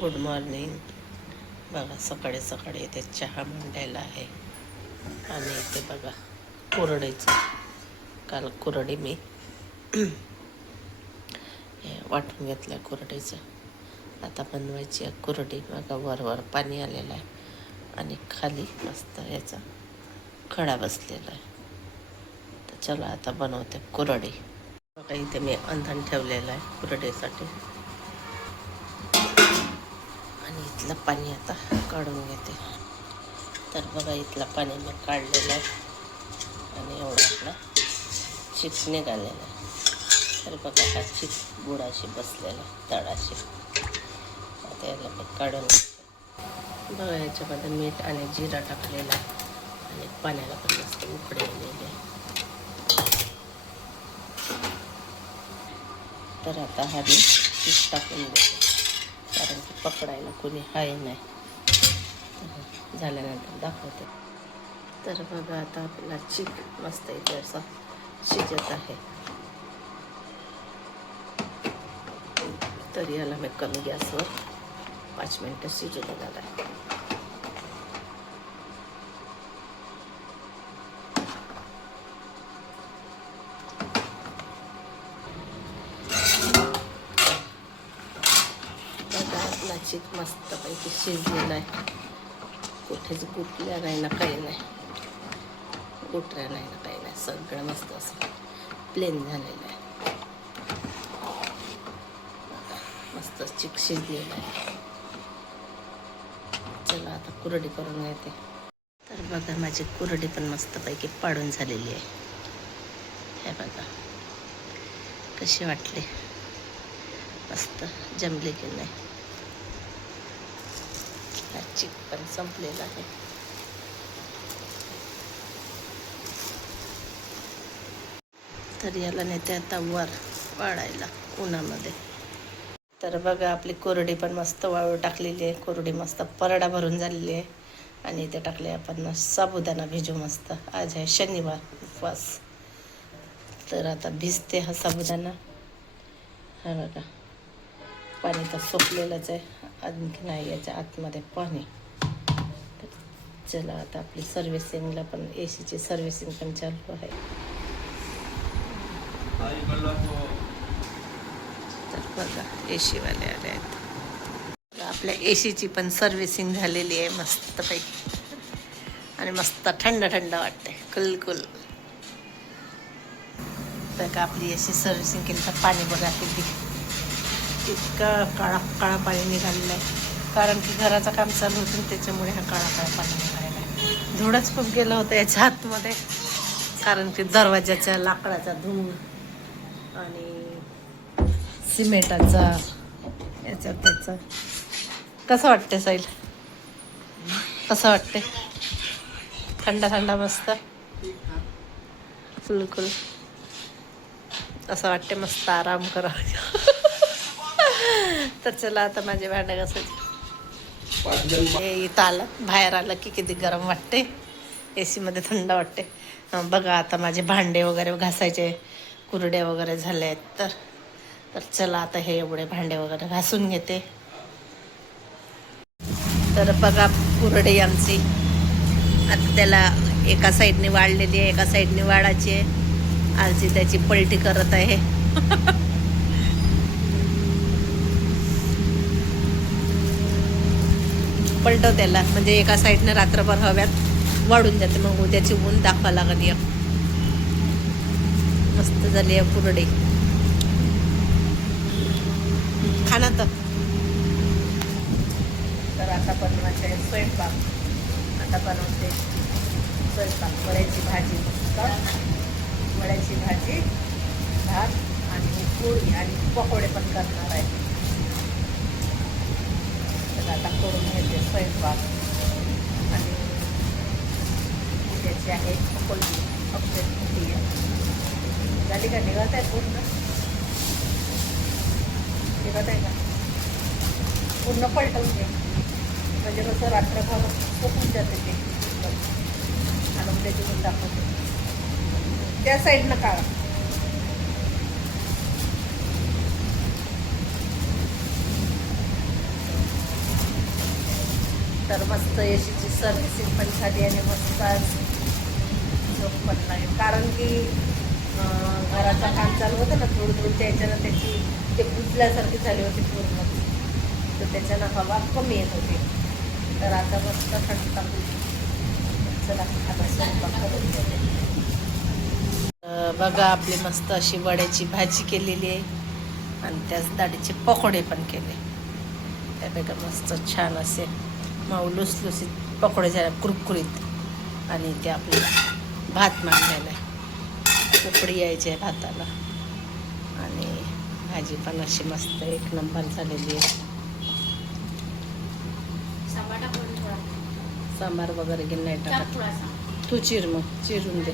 Good morning. बघा सकाळी सकाळी इथे चहा मांडायला आहे आणि इथे बघा कुरडीचं काल कुरडी मी वाटून घेतलं कुरडीचं. आता बनवायची आहे कुरडी. बघा वर पाणी आलेलं आहे आणि खाली मस्त याचा खडा बसलेला आहे. तर चला आता बनवते कुरडी. बघा इथे मी अंधण ठेवलेलं आहे कुरडीसाठी आणि इथलं पाणी आता काढून घेते. तर बघा इथलं पाणी मी काढलेलं आहे आणि एवढा आपला चिक निघालेला आहे. तर बघा हा चिक बुडाशी बसलेला तळाशी. आता याला मी काढून घेते. बघा याच्यामध्ये मीठ आणि जिरा टाकलेला आहे आणि पाण्याला पण मस्त उकळी आलेली आहे. तर आता हा मी चिक टाकून देते कारण की पकडायला कोणी आहे नाही. झाल्यानंतर दाखवते. तर बघा आता आपला चिक मस्त इथे असा शिजत आहे. तर याला मी कमी गॅसवर 5 मिनटं शिजू देणार आहे. बघा आपला चिक मस्तपैकी शिजलेला आहे. कुठेच गुटल्या नाही ना काही नाही, गुटऱ्या नाही ना काही नाही, सगळं मस्त असं प्लेन झालेलं आहे. मस्त चिक शिजलेलं आहे. चला आता कुरडी करून घेते. तर बघा माझी कुरडी पण मस्तपैकी पाडून झालेली आहे. हे बघा कशी वाटली, मस्त जमले की नाही. हा चिक पण संपलेला आहे. तर याला नेते आता वर वाळायला उन्हामध्ये. तर बघा आपली कोरडी पण मस्त वाळू टाकलेली आहे. कोरडी मस्त परडा भरून झालेली आहे आणि इथे टाकले आपण साबुदाणा भिजू मस्त. आज आहे शनिवार, उपवास. तर आता भिजते हा साबुदाणा. हा बघा पाणी तर सुकलेलंच आहे, आणखी नाही याच्या आतमध्ये पाणी. तर चला आता आपली सर्व्हिसिंगला पण एसीची सर्व्हिसिंग पण चालू आहे. तर बघा एसीवाले आले आहेत. आपल्या एसीची पण सर्व्हिसिंग झालेली आहे मस्तपैकी आणि मस्त थंड थंड वाटते, कुलकुल. तर का आपली एसी सर्व्हिसिंग केली तर पाणी बघा किती इतकं काळा काळा पाणी निघालेलं आहे कारण की घराचं काम चालू होतं त्याच्यामुळे हा काळा काळा पाणी निघालेला आहे. धुळंच खूप गेलं होतं याच्या आतमध्ये कारण की दरवाजाच्या लाकडाचा धूळ आणि सिमेंटाचा याचा त्याचा. कसं वाटते साईल, कसं वाटते? थंड थंड मस्त बिलकुल असं वाटते मस्त आराम करा. तर चला आता माझे भांडे घासायचे. इथं आलं बाहेर आलं की किती गरम वाटते, एसीमध्ये थंड वाटते. बघा आता माझे भांडे वगैरे घासायचे, कुरड्या वगैरे झाले आहेत. तर चला आता हे एवढे भांडे वगैरे घासून घेते. तर बघा कुरडी आमची आता त्याला एका साईडने वाढलेली आहे, एका साईडने वाढायची आहे. आजी त्याची पलटी करत आहे. पलटव त्याला म्हणजे एका साईडने रात्रभर हव्यात वाढून जाते, मग उद्याची ऊन दाखवा लागत. एक मस्त झाली आहे कुरडी. खाना तर आता बनवायचं आहे स्वयंपाक. आता बनवते स्वयंपाक. वड्याची भाजी, वड्याची भाजी, भात आणि पोळी आणि पकोडे पण करणार आहे. तर आता करून घेते स्वयंपाक. आणि उद्याची आहे अकोलची अपडेट झाली का? निघत आहे पूर्ण, निघत आहे का? पूर्ण पलटवून घे म्हणजे कसं रात्रभर फुकून जाते ते. आणि उद्याची पण दाखवते त्या साईडनं काढा. तर मस्त एसीची सर्व्हिसिंग पण झाली आणि मस्त आज झोप पण लागेल. कारण की घराचं काम चालू होतं ना थोडं थोडं, त्याच्यानं त्याची ते बुजल्यासारखी झाली होती पूर्ण, तर त्याच्यानं हवा कमी येत होती. तर आता मस्त थंड टाकून चला आता स्वयंपाक करून घेते. बघा आपली मस्त अशी वड्याची भाजी केलेली आहे आणि त्याच डाळीचे पकोडे पण केले. त्या बघा मस्त छान असे मऊ लुसलुसीत पकोडे झाले कुरकुरीत. आणि ते आपल्याला भात मांडलेला आहे, उकडी यायची आहे भाताला. आणि भाजी पण अशी मस्त एक नंबर झालेली आहे. सांबार वगैरे घेऊन नाही टाकत, तू चिर मग चिरून दे.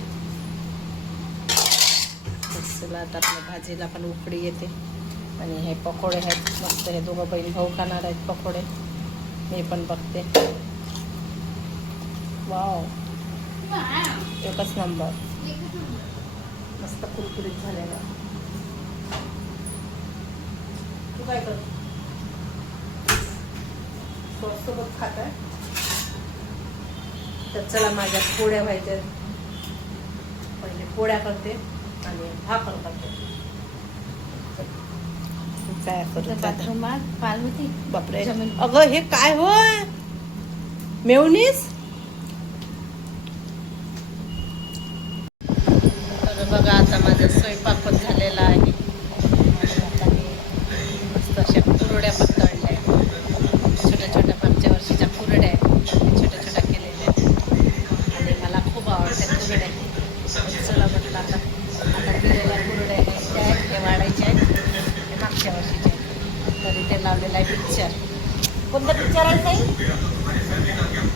चला आता आपल्या भाजीला पण उकडी येते. आणि हे पकोडे आहेत मस्त, हे दोघं बहीण भाऊ खाणार आहेत पकोडे, मी पण बघते. वाव, एकच नंबर, मस्त कुरकुरीत झालेला. तू काय कर सोबत खात आहे. तर चला माझ्या पोळ्या व्हायच्या, पहिले पोळ्या करते आणि भाकर करते. काय करू बाथरूमात पार्वती, बापरे. अगं हे काय होय मेवणीस. तर बघा आता माझा स्वयंपाक पण झालेला आहे. आता मी मस्त अशा कुरड्या पण तळल्या, छोट्या छोट्या मागच्या वर्षीच्या कुरड्या आहेत, छोट्या छोट्या केलेल्या आहेत आणि मला खूप आवडतात कुरड्या. चला म्हटलं आता दिलेल्या कुरड्या आहेत त्या आहेत, हे वाढायचे आहेत, हे मागच्या वर्षीचे आहेत. तरी ते लावलेला आहे पिक्चर. कोणता पिक्चर आहे ताई,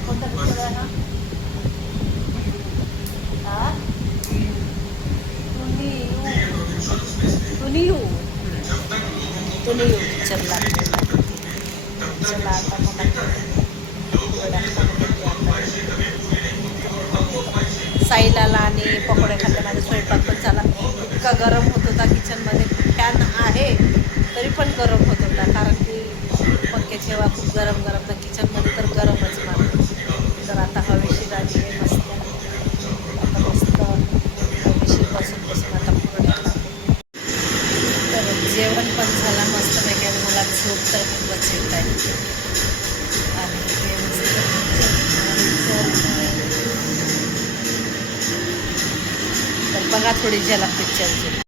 कोणता पिक्चर आहे हा? तुनियू पिक्चर लागलेला. चला आता साईलाला आणि पकोडे खाल्ले. माझा स्वयंपाक पण झाला. इतका गरम होत होता किचनमध्ये, फॅन आहे तरी पण गरम होत होता, कारण की पंख्याची हवा खूप गरम गरम, तर किचनमध्ये तर गरमच मारतो. तर आता हवेशीर आली आहे मस्त, आता मस्त हवेशीर बसून बसून आता पुरड्या खाते. तर जेवण पण झाला मस्त पैकी, मला झोप तर खूपच येत आहे. आणि ते तर बघा थोडी झलक पिक्चरची.